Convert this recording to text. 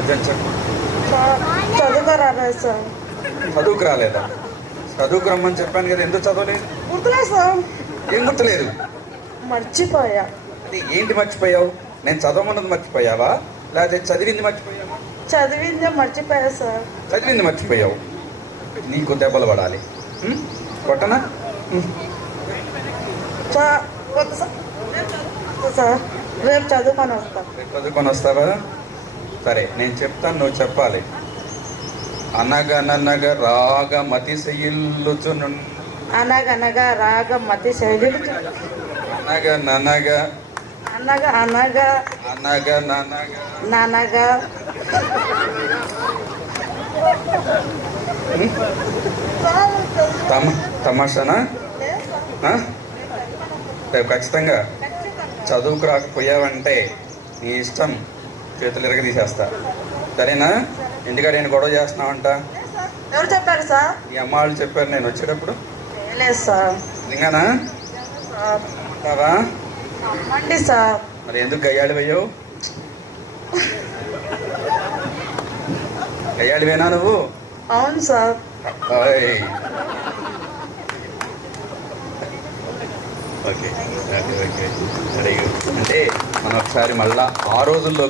మధ్యాహ్నం చెప్పు. చదువుకు రాలేదు సార్. చదువుకు రాలేదా? చదువుకు రమ్మని చెప్పాను కదా, ఎందుకు చదవలేదు? గుర్తులేదు సార్. ఏం గుర్తులేదు? మర్చిపోయా. అది ఏంటి మర్చిపోయావు? నేను చదవమన్నది మర్చిపోయావా, లేకపోతే చదివింది మర్చిపోయావా? చదివిందే మర్చిపోయా సార్. చదివింది మర్చిపోయావు. నీకు దెబ్బలు పడాలి. కొట్టనా? వద్దు సార్, రేపు చదువుకొని వస్తా. రేపు చదువుకొని వస్తావా? సరే, నేను చెప్తాను, నువ్వు చెప్పాలి. అనగననగా రాగమతి శయిల్లుచును. అనగనగా రాగమతి శైలి. అనగననగా అనగా అనగా అనగననగా నానగా తమాషానా? రేపు ఖచ్చితంగా చదువుకు రాకపోయావంటే నీ ఇష్టం, చేతులు ఎరగదీసేస్తా. సరేనా? ఇంటికాడ నేను గొడవ చేస్తున్నావంట. ఎవరు చెప్పారు సార్? ఈ అమ్మ వాళ్ళు చెప్పారు నేను వచ్చేటప్పుడు. లేదు సార్. నిజంగానా? ఉంటావా? అమ్మండి సార్. మరి ఎందుకు గయ్యాళి పోయావు? గయ్యాళివేనా నువ్వు? అవును సార్. Okay okay okay. అంటే మనం ఒకసారి మళ్ళా ఆ రోజుల్లో